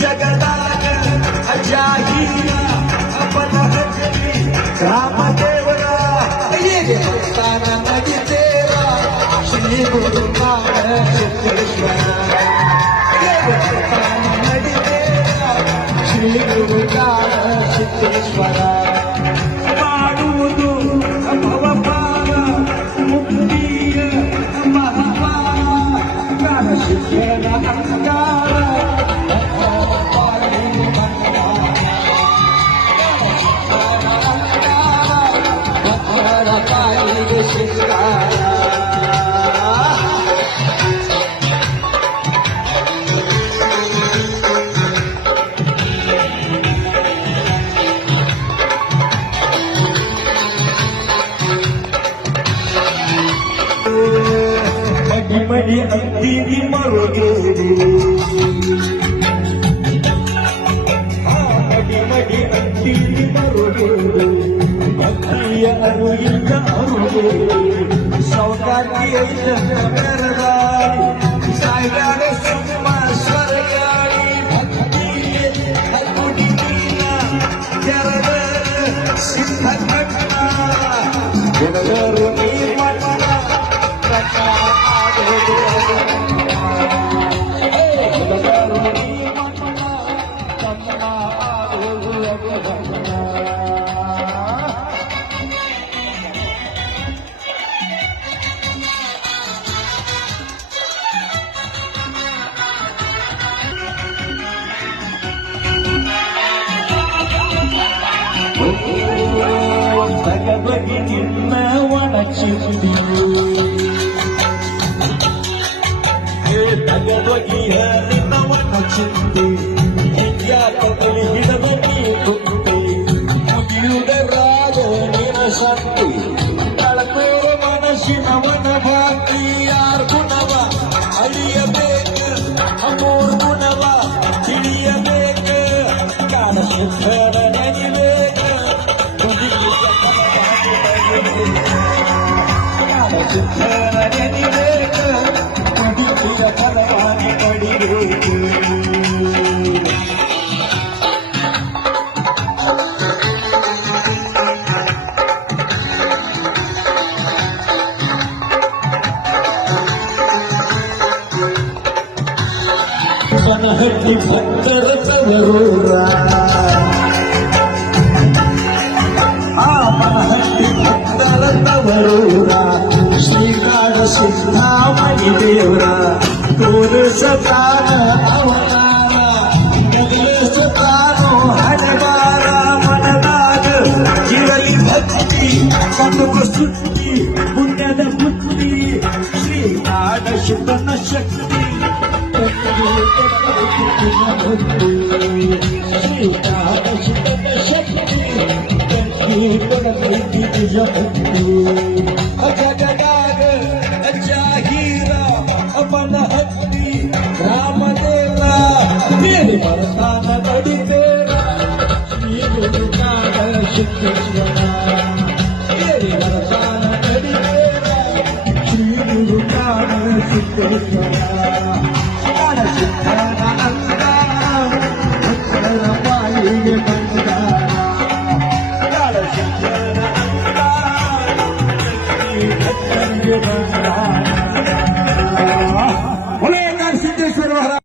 जगदाग अजाहिरा अपन हजरी रामदेवरा ये देवस्थान नदी तेरा श्री गुरु नानक सिद्धेश्वरा ये देवस्थान नदी तेरा श्री गुरु नानक सिद्धेश्वरा ಮಾಡುವುದು ಭವಪಾರ ಮುಕ್ತಿಯ ಮಹಾಪಾರ ಜ್ಞಾನ ಶಿಕ್ಷಣ ಅಂಗಾರ ಮಡಿ ಅಂತೀನಿ ಮರುಗೇರಿ ಮಡಿ ಅಂತೀನಿ ಮರುಗೇರಿ ಭಕ್ತಿಯ ಅರುಗಿಂದ ಅರುಗೇರಿ ಸೌಕಾಗಿ ಮೆರದಾರಿ ಸಾಯ್ಗಾಡೆ ಸುಮ್ಮ ಸ್ವರ್ಗಾಡಿ ಭಕ್ತಿಯ ಹಗುಡಿನ ಜರದ ಸಿದ್ಧ ಕಟ್ಟ ಜನರು ನಿರ್ಮಣ ಭಗವತಿ ನಿನ್ನ ಒಣಚಿದ್ದು ಭಗವತಿಯ ನಿನ್ನ ಒಣಚಿದ್ದು ಹೆಜ್ಜಾಟದಲ್ಲಿ ಹಿಡದ ನೀ ಕುಂತೆ ಮುಗಿಯುವುದರಾಗ ನಿನ ಶಕ್ತಿ ಕಳಕೋರ ಮನಸ್ಸಿನ ವನ ಭಾಗ್ತಿ ಯಾರ ಗುಣವ ಅಳಿಯಬೇಕು ಅಮೋರ್ ಗುಣವ ತಿಳಿಯಬೇಕು ಕಾಣ ಸಿದ್ಧರ ನೆನಿಬೇಕು ಸಿದ್ಧರ ನೆನಿಬೇಕು ಕುಡಿಸಿದ ಫಲವಾಗಿ ಪಡಿಬೇಕು ಬನಹಟ್ಟಿ ಭಕ್ತರ ತವರೂರ ಬನಹಟ್ಟಿ ಭಕ್ತರ ತವರೂರ ಶ್ರೀಕಾಡ ಸಿದ್ಧಾಮಣಿ ದೇವರ ತೋರಿಸತಾನ ಅವತಾರ ಗದಲಿಸತಾನೋ ಹಣೆಬಾರ ಮನದಾಗ ಇರಲಿ ಭಕ್ತಿ ಕನಕ ಸುತ್ತಿ ಪುಣ್ಯದ ಬುದ್ಧಿ ಶ್ರೀಕಾಡ ಶಿವನ ಶಕ್ತಿ ಶ್ರೀಕಾಡ ಶಿವನ ಶಕ್ತಿ ಜಗದಾಗ ಅಜಾಹೀರ ಅಪನ ಹತ್ತಿ ರಾಮದೇವ ಮೇರಿ ಮರತಾನ ಬಡಿಬೇರ ನೀರು ಕಾಡ ಸಿದ್ದೇಶ್ವರ ಮೇರಿ ಮರತಾನ ಬಡಿಬೇರ ಶ್ರೀ ಗುರು ಕಾಡ ಸಿದ್ದೇಶ್ವರ ಕಾಡ ಸಿದ್ಧನ ಅಂಗಾರ ಭಕ್ತರ ಬಾಯಿಗೆ ಬಂಗಾರ ಕಾಡ ಸಿದ್ಧನ ಅಂಗಾರ ಭಕ್ತರಿಗೆ ಬಂಗಾರ